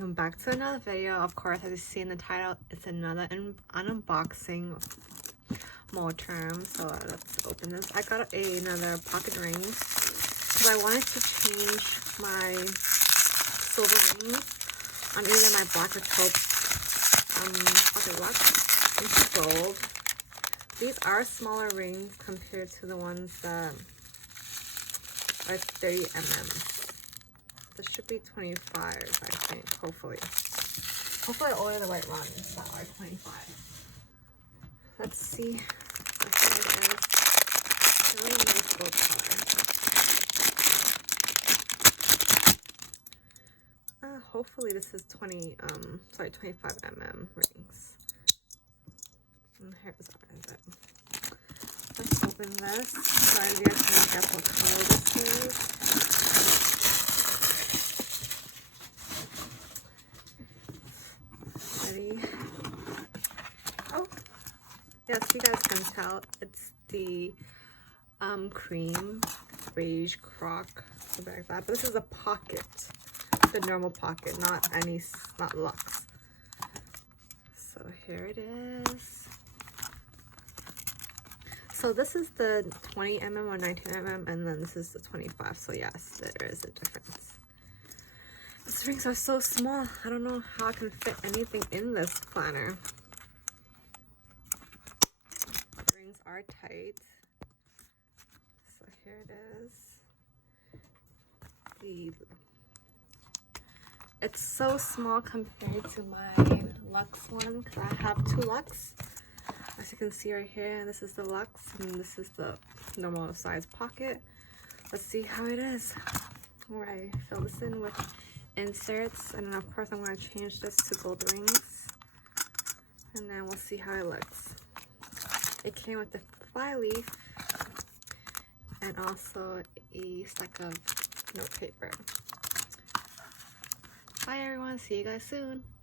welcome back to another video. Of course, as you see in the title, it's another unboxing Moterm. So let's open this. I got another pocket ring because I wanted to change my silver rings on either my black or taupe pocket watch into gold. These are smaller rings compared to the ones that are 30 mm. This should be 25, I think, hopefully. Hopefully I order the right ones that are 25. Let's see. Let's see what it is. Really nice gold color. Hopefully this is 25 mm rings. And here's our Let's open this. So you guys can guess what color this is. Oh, yes, you guys can tell it's the cream beige Croc, something like that. But this is a pocket, the normal pocket, not luxe. So here it is. So this is the 20 mm or 19 mm, and then this is the 25. So yes, there is a difference. These rings are so small. I don't know how I can fit anything in this planner. The rings are tight. So here it is. It's so small compared to my luxe one because I have two luxe. As you can see right here, this is the luxe and this is the normal size pocket. Let's see how it is. Alright, fill this in with inserts, and then of course I'm going to change this to gold rings, and then we'll see how it looks. It came with the fly leaf and also a stack of note paper. Bye everyone, see you guys soon.